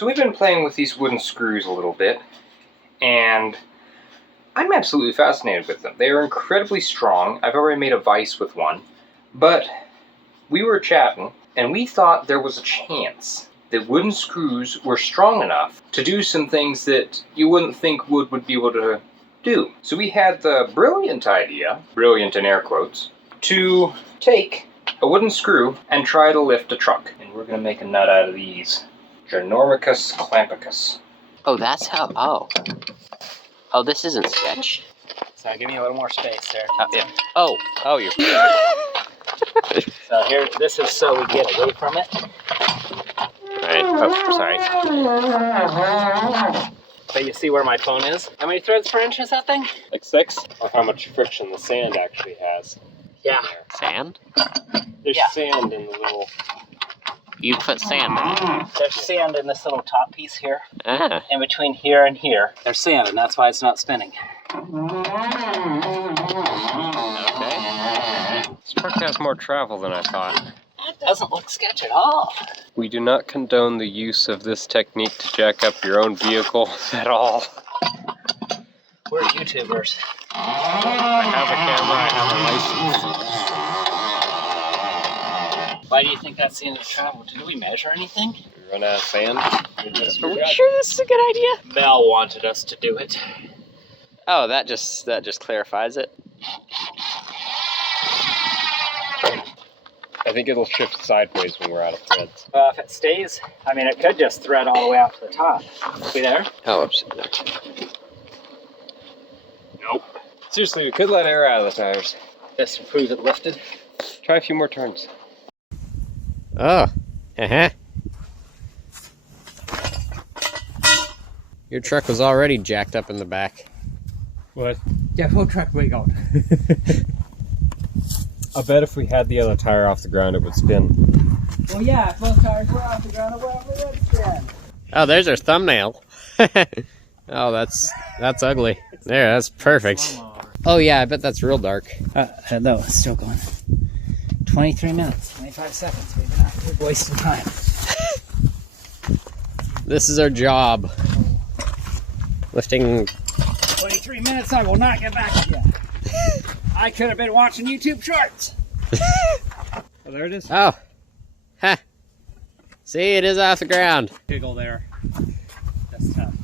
So we've been playing with these wooden screws a little bit, and I'm absolutely fascinated with them. They are incredibly strong. I've already made a vise with one, but we were chatting, and we thought there was a chance that wooden screws were strong enough to do some things that you wouldn't think wood would be able to do. So we had the brilliant idea, brilliant in air quotes, to take a wooden screw and try to lift a truck. And we're gonna make a nut out of these. Ginormicus clampicus. Oh, that's how, oh. Oh, this isn't sketch. So give me a little more space there. Yeah. Oh, you're... So here, this is so we get away from it. Right. Oh, sorry. But you see where my phone is? How many threads per inch is that thing? Like 6? Or how much friction the sand actually has. Yeah. Sand? There's Yeah. sand in the little... You put sand in. There's sand in this little top piece here. Ah. In between here and here. There's sand, and that's why it's not spinning. Okay. This truck has more travel than I thought. That doesn't look sketch at all. We do not condone the use of this technique to jack up your own vehicle at all. We're YouTubers. I have a camera, I have a license. Why do you think that's the end of travel? Did we measure anything? We run out of sand. Are we sure this is a good idea? Mel wanted us to do it. Oh, that just clarifies it. I think it'll shift sideways when we're out of threads. If it stays, I mean, it could just thread all the way out to the top. See there? Oh, oops. Nope. Seriously, we could let air out of the tires. Just to prove it lifted. Try a few more turns. Oh. Uh-huh. Your truck was already jacked up in the back. What? Yeah, full truck way out. I bet if we had the other tire off the ground, it would spin. Well, yeah, if both tires were off the ground, it would spin. Oh, there's our thumbnail. Oh, that's ugly. There, that's perfect. Oh yeah, I bet that's real dark. No, it's still going. 23 minutes, 25 seconds. We've wasted time. This is our job. Lifting. 23 minutes, I will not get back to you. I could have been watching YouTube shorts. Oh, there it is. Oh. Ha. See, it is off the ground. Giggle there. That's tough.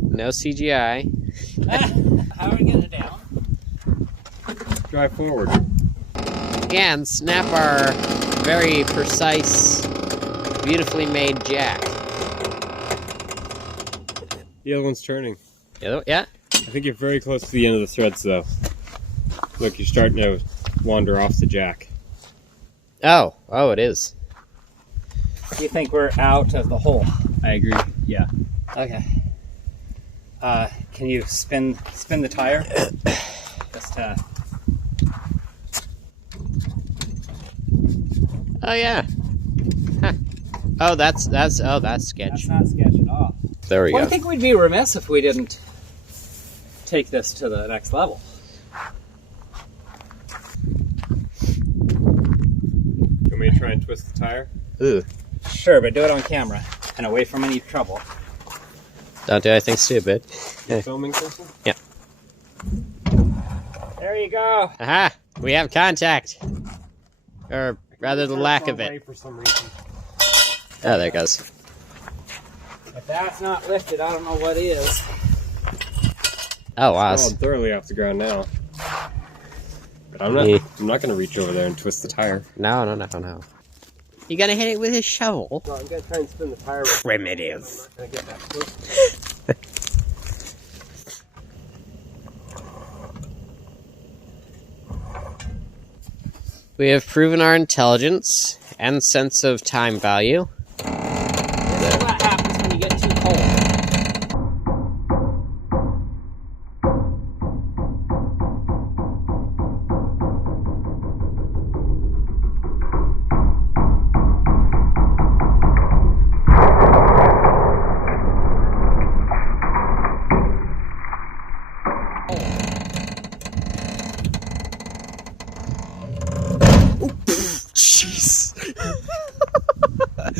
No CGI. How are we getting it down? Drive forward. And snap our very precise, beautifully made jack. The other one's turning. Yeah? I think you're very close to the end of the threads, though. Look, you're starting to wander off the jack. Oh, it is. You think we're out of the hole? I agree. Yeah. Okay. Can you spin the tire? Just Oh yeah. Huh. Oh, that's sketch. That's not sketch at all. There we Well, go. I think we'd be remiss if we didn't take this to the next level. You want me to try and twist the tire? Ooh. Sure, but do it on camera and away from any trouble. Don't do anything stupid. You filming something? Yeah. There you go. Aha! We have contact. Or rather the lack of it. For some reason. Oh, there it goes. If that's not lifted, I don't know what is. Oh wow. It's fallen thoroughly off the ground now. But I'm Yeah. not going to reach over there and twist the tire. No. You gonna hit it with his shovel? No, I'm going to try and spin the tire. Primitive. I'm not going to get that close. We have proven our intelligence and sense of time value. This is what happens when you get too cold. Jeez.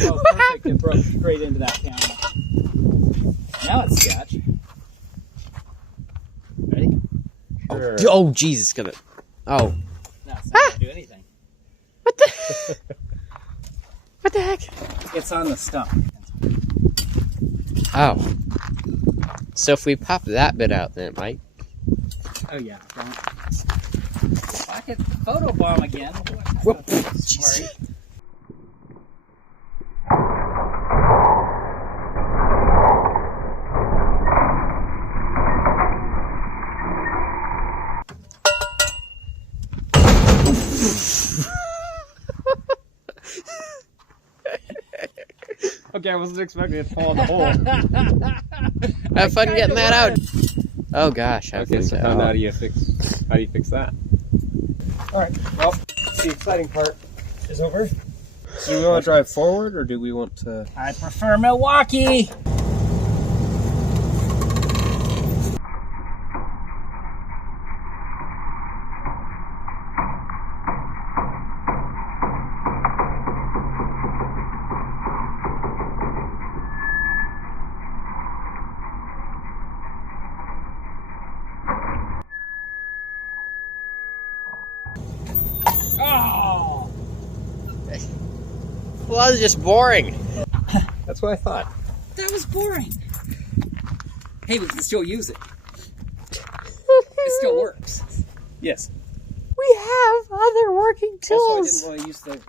Oh, perfect. It broke straight into that camera. Now it's sketch. Ready? Sure. Oh, Jesus, gonna. Oh. No, it's not gonna do anything. What the? What the heck? It's on the stump. Oh. So if we pop that bit out, then it might. Oh yeah. I could photobomb again. Whoop. Sorry. Okay, I wasn't expecting it to fall in the hole. Have fun getting that out. Oh gosh. Okay, so how do you fix that? All right. Well, the exciting part is over. So do we want to drive forward, or do we want to? I prefer Milwaukee. Oh! Well, that was just boring. That's what I thought. That was boring. Hey, we can still use it. It still works. Yes. We have other working Also, I tools. didn't want to use the